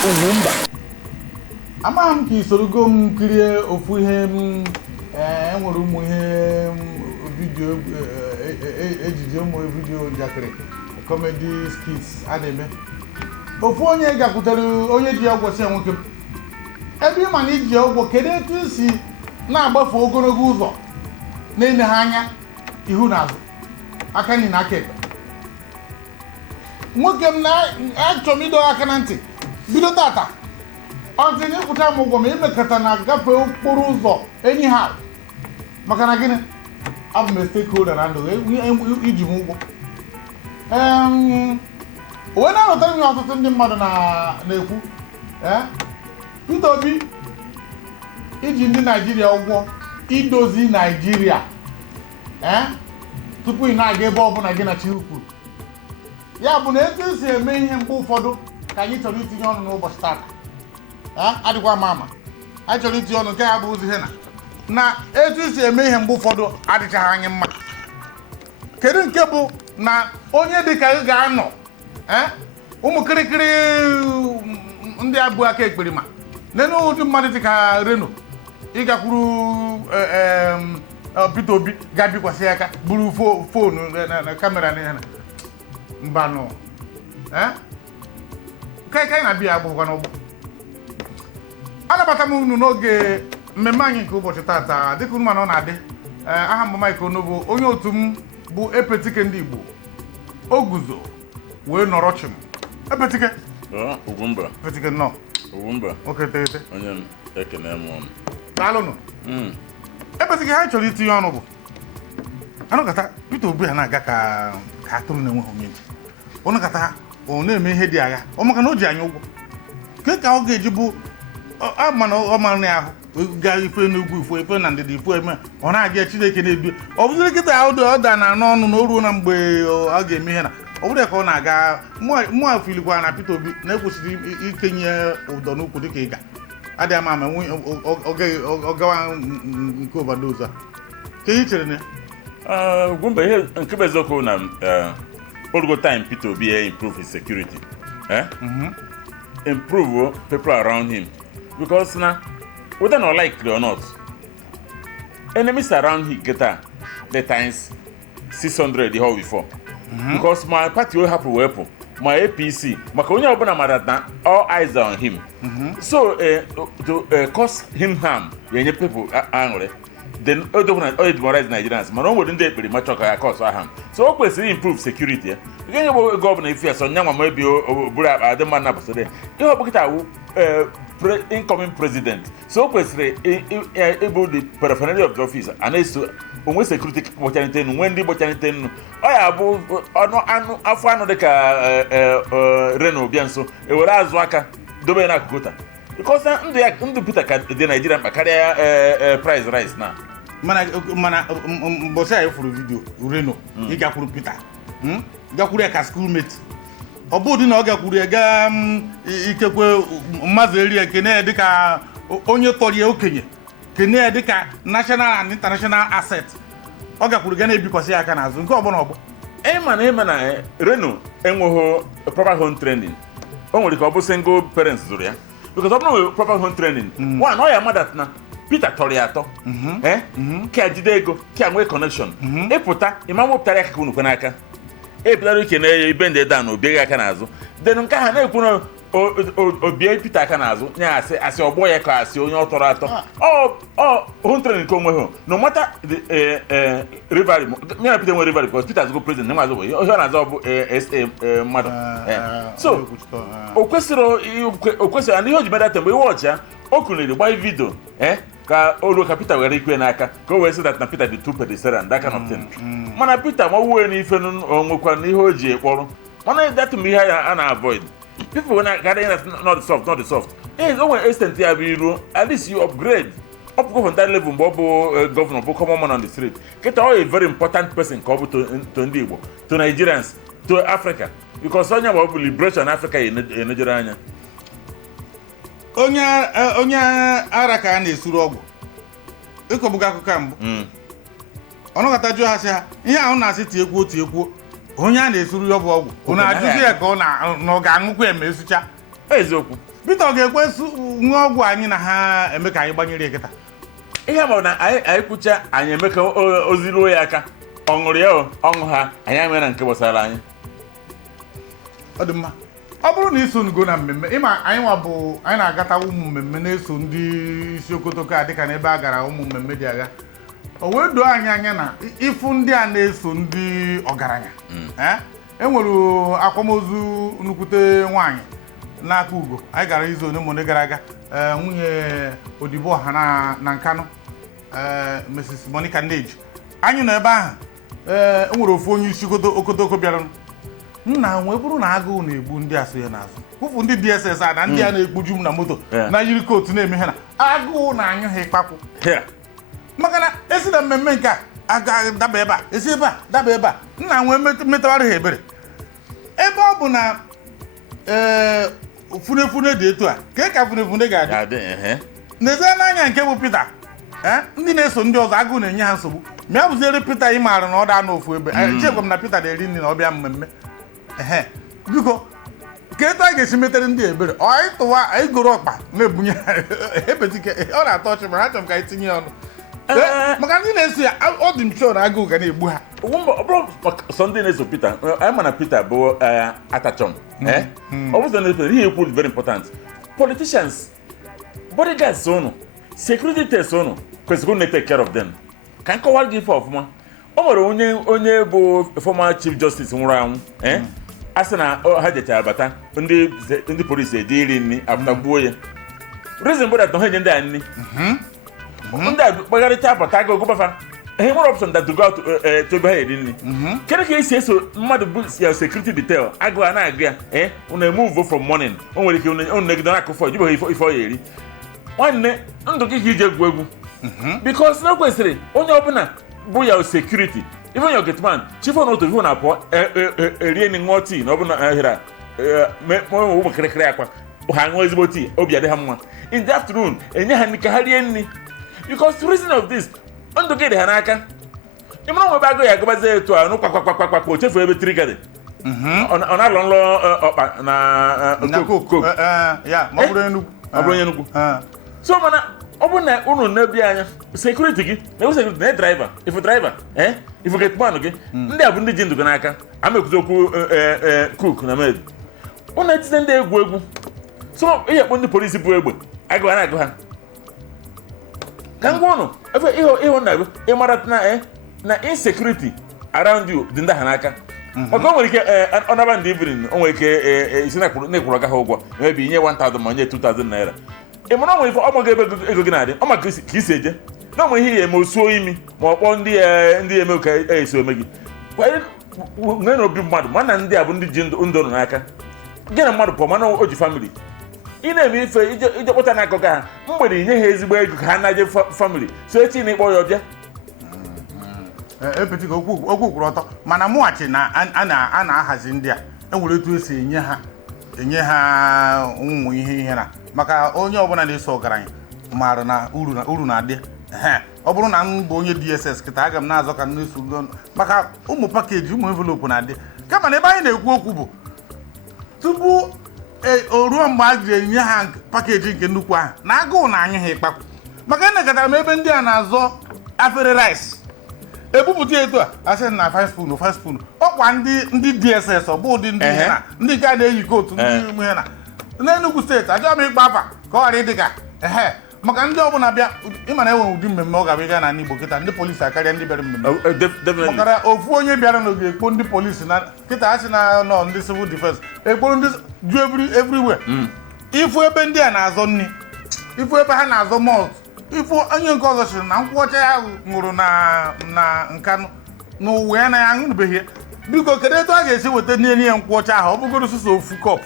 UGWUMBA. Amam ki sorogo m kirie ofu ihe enwere ụmụ ihe video ejije ụmụ video njakịrị comedy skits a na-eme. Ofu onye gakwutere onye ji ọgwụ si nwoke ebe ịma na iji ọgwụ kedu etu isi na-agbafe ogologo ụzọ na-ene ha anya ihu na azụ aka nri na aka ekpe. Nwoke m na-achọ m ido aka na ntị bido tata ọtị na ịkwụcha m ụgwọ ma imekọta na gafe okporo ụzọ enyi ha maka na gịnị abụ m stakeholder na ndụ iji m ụgwọ. Onwe na-arụtara m ọtụtụ ndị mmadụ na-ekwu Peter Obi iji ndị Naijiria ụgwọ idozi Naijiria tupu ị na-aga ebe ọbụla gị na chi kwuru. Ya bụ na etu esi eme ihe mgbe ụfọdụ ka anyị chọrọ itinye ọnụ n'ụbọchị tata adịkwa ama anyị chọrọ itinye ọnụ nke ya bụ ozi ihe na etu esi eme ihe mgbe ụfọdụ adịchaghị anyị mma. Kedu nke bụ na onye dịka ị ga-anọ ụmụ kịrịkịrị ndị abụ aka ekperima nene ụdị mmadụ dịka Reno ịgakwuru Peter Obi ga-abikwasị aka buru foonu na kamera na ihe na mbanụ kai na-abịa agbụghịkwa n'ụgbọ. Anabata m unu n'oge mmemme anyị nke ụbọchị tata dịka unu mana ọ na-adị. Aha m bụ Mike Onobo, onye otu m bụ Epetike ndị Igbo. O guzo wee nọrọ chim. Epetike UGWUMBA. Epetike nọ UGWUMBA. oke tete Onye m ekene m ọnụ. daalụnụ. Epetike ha chọrọ itinye ọnụ bụ anụkata Peter Obi ha na-aga ka atụrụ na-enweghị onye nji. Ọnụkata ọ na-eme ihe dị agha ọ maka na o ji anya ụgwọ ke ka ọ ga-eji bụ mana ọ mara na ahụ gaa ife n'ugwu ifo ife na ndịda ifo eme ọ na-aga Chineke na-edu ọ bụziri kịta ọ da na n'ọnụ na o ruo na mgbe ọ ga-eme ihe na ọ bụrụ ka ọ na-aga mụ afilikwa na Peter Obi na-ekwesịrị ikenye ụdọ n'ukwu dịka ịga adịghị ama ọ gawa nke obodo ụzọ ka ihe chere na UGWUMBA ihe nke bụ eziokwu na orugo time Peter Obi improve his security improve people around him because now whether not likely or not enemies around him get the times 600 the whole before because my party will happen weapon my APC maka onye ọbụla mara na all eyes are on him so to cause him harm yenye people angry then all demoralize Nigerians mana o nwere ndị ekpere ma chọka ya cause harm so o kwesịrị improve security ihe bụ gọvanọ ife so nya nwa ma ebi oburu adị mma na bụsode ihe ọbụkịta wu incoming president so o kwesịrị ịbụ the paraphernalia of the office and eso onwe security kpọchanite nnu nwe ndị kpọchanite nnu ọ ya bụ afọ anụ dịka Reno bịa nso ewere azụ aka dobe na akụkụta because ndụ Peter ka dị Nigeria mkpa karịa price rice na mana mbọsị anyị fụrụ vidio Reno ịgakwuru Peter gakwuru ya ka schoolmate ọ bụ ụdị na ọ gakwuru ya gaa ikekwe mmadụ eri ya kene ya dịka onye tọrọ ya okenye kene ya dịka national and international asset ọ gakwuru ga na-ebikwasị ya aka n'azụ nke ọbụla ọgbọ. ịma na Reno enweghị proper home training o nwere ka ọ bụ single parents zụrụ ya because ọ bụrụ nwere proper home training one ọ ya madat na Peter tọrọ ya atọ ka jide ego ka nwee connection ịpụta ịma wepụtara ya aka unu kwe n'aka ebidoro ike na-enye ibe ndị dan obieghị aka n'azụ den nke ha na-ekwu na obie Peter aka n'azụ nye asị ọgbọ ya ka asị onye ọ tọrọ atọ home training nke onwe ha no matter rivalry nye na Peter nwe rivalry because Peter go president na mazụ ihe ọ na-azọ bụ SA mmadụ so o kwesịrị and ihe o ji meda temgbe iwe ọchị ya o kuniri gbaa vidio ka olu ka Peter were ikwe n'aka ka o wee sị that na Peter dị too pedestrian that kind of thing mana Peter ma wuo n'ife onwekwa n'ihe o ji ekpọrọ mana that mgbe ihe a na-avoid people when I got not the soft o nwere extent ya bụ iruo at least you upgrade up go from that level mgbe ọ bụ governor bụ common man on the street kịta ọ a very important person ka ọ bụ to ndị Igbo to Nigerians to Africa because onye ọ bụ liberation Africa enejere anya onye ara ka a na-esuru ọgwụ ịkọgbuga akụkọ mbụ ọnụkọta jụọ ha sị ha ihe ahụ na-asị tie kwuo onye a na-esuru ya bụ ọgwụ ọ na-ajụzi ya ka ọ ga-aṅụkwa ya ma esucha eziokwu Peter ọ ga-ekwesu nwa ọgwụ anyị na ha eme ka anyị gbanyere eketa ihe ma na anyị kwucha anyị eme ka ozi ruo ya aka ọ ṅụrụ ya ọṅụ ha anyị amere nke gbasara anyị ọ dị mma ọ bụrụ na iso ngo na mmemme ịma anyị nwa bụ anyị na-agata ụmụ mmemme na-eso ndị isi okotoko a dịka n'ebe a gara ụmụ mmemme dị agha o wee doo anyị anya na ịfụ ndị a na-eso ndị ọgaranya enwere akwamozu nnukwute nwaanyị n'aka ugo anyị gara izu one mone gara aga nwunye odibo ọha na Nkanụ Mrs. Monica Ndeji anyị nọ ebe ahụ enwere ofu onye isi okotoko bịara nna nwee bụrụ na agụụ na-egbu ndị asụ ya n'azụ kwụpụ ndị DSS a na ndị a na-ekpuju m na moto na yiri kootu na-eme ha na agụụ na-anyụ ha ịkpakwu maka na esi na mmemme nke a daba ebe a esi ebe a daba ebe a nna nwee metawara ha ebere ebe ọ bụ na funefune dị etu a ka funefune ga-adị n'ezie n'anya nke bụ Peter ndị na-eso ndị ọzọ agụụ na-enye ha nsogbu ma ya bụziere Peter ị maara na ọ daa n'ofu ebe echekwa m na Peter na-eri nri na ọbịa mmemme biko ka etu a ga-esi metere ndị ebere anyị tụwa anyị goro ọkpa na-ebunye ebetike ọ na-atọ ọchị mana achọrọ m ka anyị tinye ya ọnụ maka ndị na-eso ya ọ dị m chọọ na agụụ ga na-egbu ha ọ bụrụ sọ ndị na-eso Peter anyị ma na Peter bụ atachọn ọ bụrụ na ihe ekwu very important politicians bodyguards ụnụ security test ụnụ kwesịrị na take care of them ka nkọwara gị ife ọfụma o nwere onye bụ former chief justice nwụrụ anwụ a sị na ha jechara bata ndị polisi eji iri nri abụtagbuo ya reason bụ that ha enye ndị a nri ndị a kpagharịcha apụta aga ogụbafa ha nwere option that to go out to ebe ha eri nri kedu ka esi eso mmadụ bụ ya security detail agụ a na-agụ ya na-emove from morning o nwere ike unu negide n'akụkụ jibeghị ife ọ ya eri nwanne ndụ gị ka iji egwu egwu because na kwesịrị onye ọbụla bụ ya security even your gateman chief on auto ifu na-apụ erie ni ṅụọ tii na ọbụla ahịra ụmụ kịrịkịrị akwa ha ṅụọ ezigbo tii obi adị ha mma in the afternoon enye ha nri ka ha rie nri because the reason of this ndụ gị dị ha n'aka ịmara nwe ebe agụ ya agụbazi etu a n'ụkpakpakpakpakpa o chefu ebe trigadi ọ na-alọ nlọ ọkpa na kooko ma ọ bụrụ onye nnukwu so mana ọ bụrụ na unu na-ebi anya sekuriti gị na-ewu sekuriti na driver ifu getman gị ndị a bụ ndị ji ndụ gị n'aka amaekwuzi okwu cook na med unu etize ndị egwu so ihe kpọ ndị polisi bụ egbe agụ a na-agụ ha ka ngwa ụnụ efe ịhụ na ịmara na insecurity around you dị ndị ha n'aka maka o nwere ike ọnaba ndị evening o nwere ike isi na-ekwuru aga ha ụgwọ maybe inye 1,000 ma nye 2,000 naira ị mara onwe ife ọmaga ebe ego gị na-adị ọma ka isi eje na onwe ihe ya eme osuo imi ma ọ kpọọ ndị eme ka esi ome gị nwee na obi mmadụ mana ndị a bụ ndị ji ndụ nọ n'aka gị na mmadụ pụọ mana o ji famili ị na-eme ife ije kpụta n'akụkọ ha mgbede inye ha ezigbo ego ka ha na-aje famili so echi na ịkpọ ya ọbịa epetika okwu kwuru ọtọ mana mụghachi na a na-ahazi ndị a enwere etu esi enye ha ụmụ ihe na maka onye ọbụla na-eso ọgaranya maara na uru na-adị ọ bụrụ na m bụ onye DSS kịta aga m na-azọ ka m na-eso maka ụmụ pakeji ụmụ envelopu na-adị kama na ebe anyị na-ekwu okwu bụ tupu o ruo mgbe a ga-enye ha pakeji nke nnukwu ahụ na agụụ na-anyụ ha ịkpakwu maka nekọtara m ebe ndị a na-azọ afere rice ebupụta etu a sị na 5 spoon ọkwa ndị DSS ọ bụ ụdị ndị ihe na ndị nke a na-eyi kootu ndị ihe na n'Enugu steeti achọghị m ịkpa afa ka ọ ghara ịdị ka maka ndị ọbụla bịa ịma na enwere ụdị mmemme ọ ga-abịa gaa na Igbo kịta ndị polisi akarịa ndị bịara mmemme makara ofu onye bịara n'oge ekpo ndị polisi na kịta asị na nọ ndị civil defense ekporo ndị ju everywhere ifu ebe ndị a na-azọ nri ifu ebe ha na-azọ malt ifu onye nke ọzọ sịrị na nkwụọcha ya ṅụrụ na Nkanụ na ụwa ya na ya aṅụbeghị ya biko kedu etu a ga-esi weta n'ihe ya nkwụọcha ahụ ọ bụgoro sụsọ ofu kọp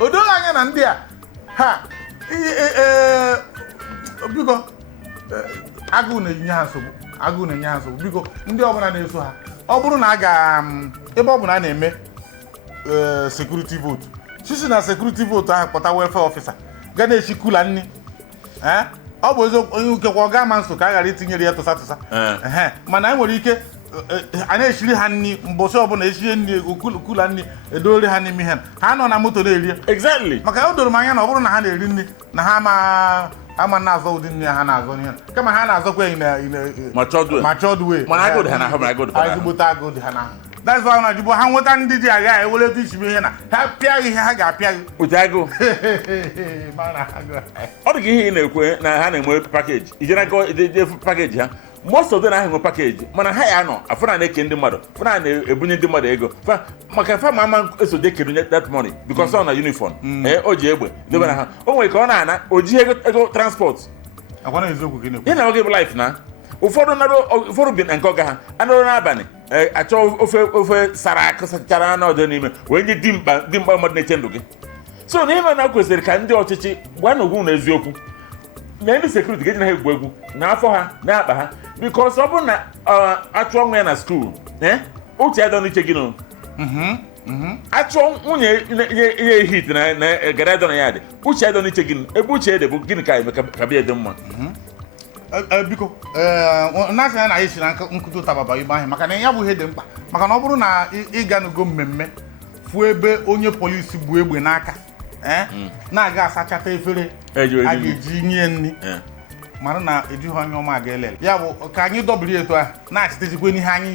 o doghị anya na ndị a ha biko agụụ na-enye ha nsogbu biko ndị ọbụla na-eso ha ọ bụrụ na a ga ebe ọbụla a na-eme security vote sisi na security vote ahụ kpọta welfare officer ga na-echi kula nri ọ bụ eziokwu onye ukekwa ọ ga-ama nso ka a ghara itinyere ya tụsa mana e nwere ike ana eshiri ha nni mbosi ọbụla eshie nni kula nni edori ha n'ime ihe ha nọ na moto na-eri exactly maka o doro m anya na ọ bụrụ na ha na-eri nri na ha ama na-azọ ụdị nri ha na-azọ n'ihe kama ha na-azọkwa matured way mana agụụ dị ha n'ahụ mana agụụ dị ha n'ahụ ezigbote agụụ dị ha n'ahụ that's why na jibo ha nweta ndị dị agha eweleta ichibe ihe na ha pịa ihe ha ga-apịa gị ụdị agụụ ọ dị ka ihe ị na-ekwe na ha na-enwe pakeji ijere aka efu pakeji ha most of them na-ahụ pakeji mana ha ya nọ afọ na-eke ndị mmadụ afọ na-ebunye ndị mmadụ ego maka fa ma ama eso dekedu that money because ọ na uniform o ji egbe debe na ha o nwere ka ọ na-ana o ji ego transport ị na-oge bụ life na ụfọdụ bi na nke ọga ha anụrụ n'abalị achọ ofe sara akụ sachara n'ọdụ n'ime wee nye dimkpa mmadụ na-eche ndụ gị so n'ime na kwesịrị ka ndị ọchịchị gwa na ogwu na eziokwu na ndị sekuriti ga-eji na ha egwu egwu n'afọ ha na-akpa ha bikos ọ bụrụ na achụọ nwa ya na skuul uche ya dọ n'iche gị nụ achụọ nwunye ihe hit na gara edọ na ya dị uche ya dọ n'iche gị nụ ebe uche ede bụ gịnị ka eme ka bịa dị mma biko na-asị ya na anyị si na nkụtu tababa igbe ahụ maka na ya bụ ihe dị mkpa maka na ọ bụrụ na ịga n'ugo mmemme fụ ebe onye polisi bụ egbe n'aka na-aga asachata efere a ga-eji nye nri mara na ejighị onye ọma aga elele ya bụ ka anyị dọbiri etu ahụ na-achịtezikwe n'ihe anyị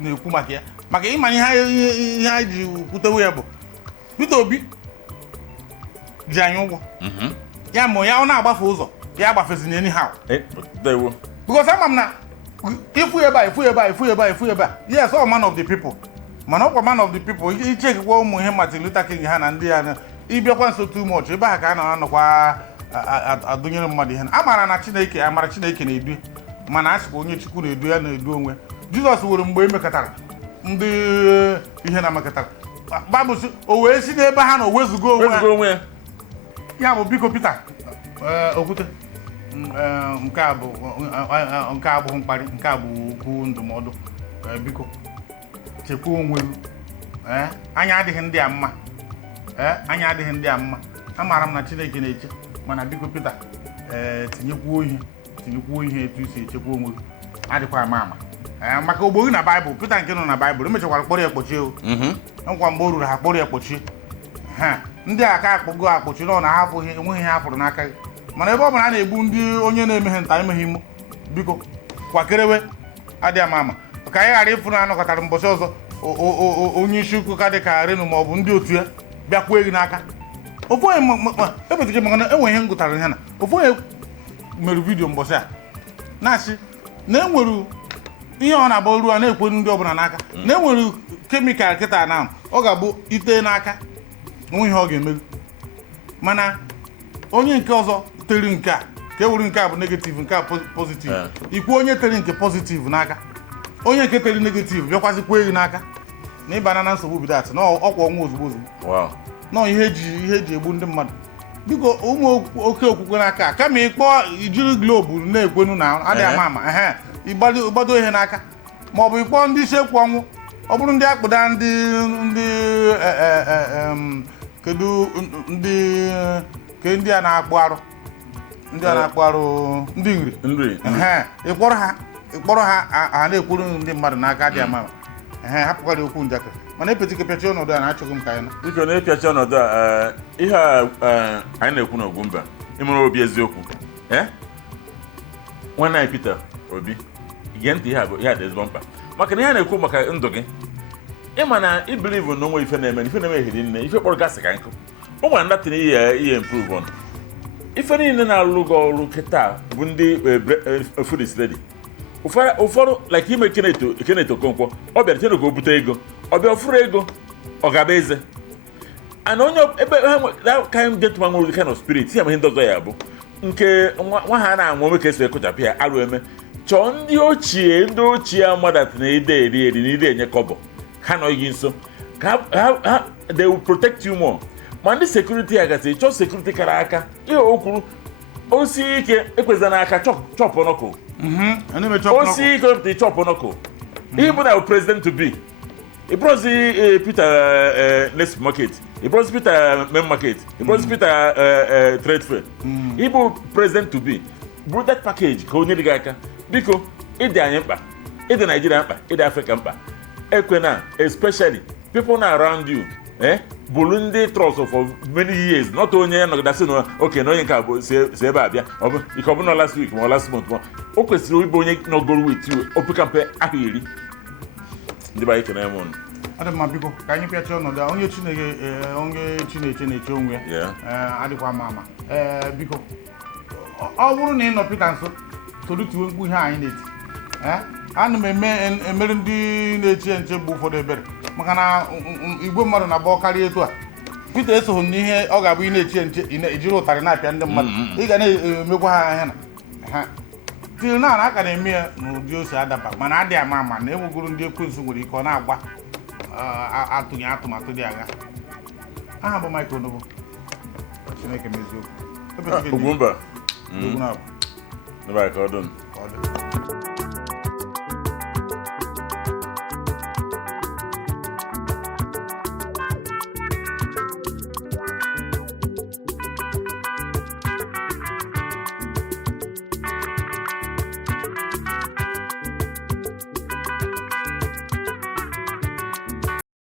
na-ekwu maka ya maka ịma ihe anyị ji kwutewe ya bụ Peter Obi ji anyị ụgwọ ya ma ya ọ na-agbafe ụzọ ya agbafezina anyhow because ama m na ifu ebe a yes all man of the people mana ọkwa man of the people ichekwa ụmụ ihe Martin Luther King ha na ndị ya ịbịakwa nso too much ebe ha ka a na-anọkwa adụnyere mmadụ ihe amara na Chineke na-edu mana a sịkwa onye Chukwu na-edu ya na-edu onwe Jizọs were mgbe emekọtara ndị ihe na-emekọtara Baịbụl sị o wee si n'ebe ha na owezugo onwe ya bụ biko Peter Okwute nke a abụghị mkparị nke a bụ okwu ndụmọdụ biko chekwaa onwe anya adịghị ndị a mma amaara m na Chineke na-eche mana biko Peter tinyekwuo ihe etu isi echekwa onwe gị adịkwa ama maka ogbo gị na Baịbụl Peter nke nọ na Baịbụl emechakwara kpọrọ ya kpochie nkwa mgbe o ruru ha kpọrọ ya kpochie ndị a ka akpọchi nọ na ha enweghị ihe ha fụrụ n'aka gị mana ebe ọ bụla a na-egbu ndị onye na-emeghe nta emeghe imo biko kwakerewe adịghị ama ka anyị ghara ịfụ na anọkọtara mbọchị ọzọ onye isi ukwu ka dị ka Renu ma ọ bụ ndị otu ya bịakwuo gị n'aka ofu onye ebetụghị maka na enwe ihe m gụtara ihe na ofu onye mere vidiyo mbọchị a na-asị na enwere ihe ọ na-agba oru a na-ekwenu ndị ọbụla n'aka na enwere kemikal kịta na ọ ga-abụ ite n'aka onwe ihe ọ ga-emegbu mana onye nke ọzọ tere nke a ka ewuru nke a bụ negativ nke a pozitiv ikwu onye tere nke pozitiv n'aka onye nke tere negativ bịakwazikwa ehi n'aka na ịbana na nsogbu bido atị na ọkwa ọnwa ozugbo nọọ ihe eji egbu ndị mmadụ biko ụmụ oke okwukwe n'aka kama ịkpọ ijiri globu na-ekwenu na adịghị ama ịgbado ihe n'aka ma ọ bụ ịkpọ ndị isi ekwu ọnwụ ọ bụrụ ndị akpụda kedu ndị a na-akpụ arụ ndị nri ịkpọrọ ha a na-ekwuru ndị mmadụ n'aka dị ama hapụkwara okwu njakịrị mana epetikepechi ọnọdụ a na-achọghị m ka anyị biko na-epiachi ọnọdụ a ihe anyị na-ekwu na Ogwumba ịmụrụ Obi eziokwu nwanne anyị Peter Obi gee ntị ihe dị ezigbo mkpa maka na ihe na-ekwu maka ndụ gị ịma na ibilivu na onwe ife na-eme ehiri nne ife kpọrọ gasị ka nkụ o nwere ndatinye ihe improve on ife niile na-alụ gị ọrụ kịta bụ ndị food is ready ụfọdụ like ime Keneto Okonkwo ọ bịara Tinubu bute ego ọ bịa ọfụrụ ego ọ gaba eze ana onye ebe ha kind gentleman nwere kind of spirit ya ma ihe ndị ọzọ ya bụ nke nwa ha na-anwụ ome ka esi ekụchapụ ya arụ eme chọọ ndị ochie amadat na ide eri na ide enye kọbọ ha nọ gị nso they will protect you more ma ndị sekuriti ya gasị chọọ sekuriti kara aka ihe o kwuru osi ike ekweza n'aka chọpụ nọkụ osi ike wepụta chọpụ nọkụ ihe bụ na president to be ịbụrụzi Peter next market ịbụrụzi Peter main market ịbụrụzi Peter trade fair ịbụ president to be bụrụ that package ka o nyere gị aka biko ịdị anyị mkpa ịdị Nigeria mkpa ịdị Africa mkpa ekwena especially people na around you bụrụ ndị trust for many years not onye nọgidasị na oke na onye nke bụ si ebe abịa ike ọ bụ na last week ma last month ma o kwesịrị ịbụ onye nọgoro with you opekampe ahụ iri ndị ba ekene m ụnụ adị mma biko ka anyị pịacha ọnọdụ onye Chineke na-eche onwe adịkwa ama biko ọ bụrụ na ị nọ Peter nso tolutuo mkpu ihe anyị na-eti ana m emere ndị na-eche nche bụ ụfọdụ ebere maka na igwe mmadụ na-agba karịa etu a Peter esoghị n'ihe ọ ga-abụ ị na-eche nche ijiri ụtarị na-apịa ndị mmadụ ị ga na-emekwa ha ihe na tiri na aka na-eme ya n'ụdị ose adaba mana adị ama na enwegoro ndị ekwensu nwere ike ọ na-agba atụghị atụmatụ dị agha aha bụ Michael Onobo Chineke meziokwu Ugwumba. Nobody called them.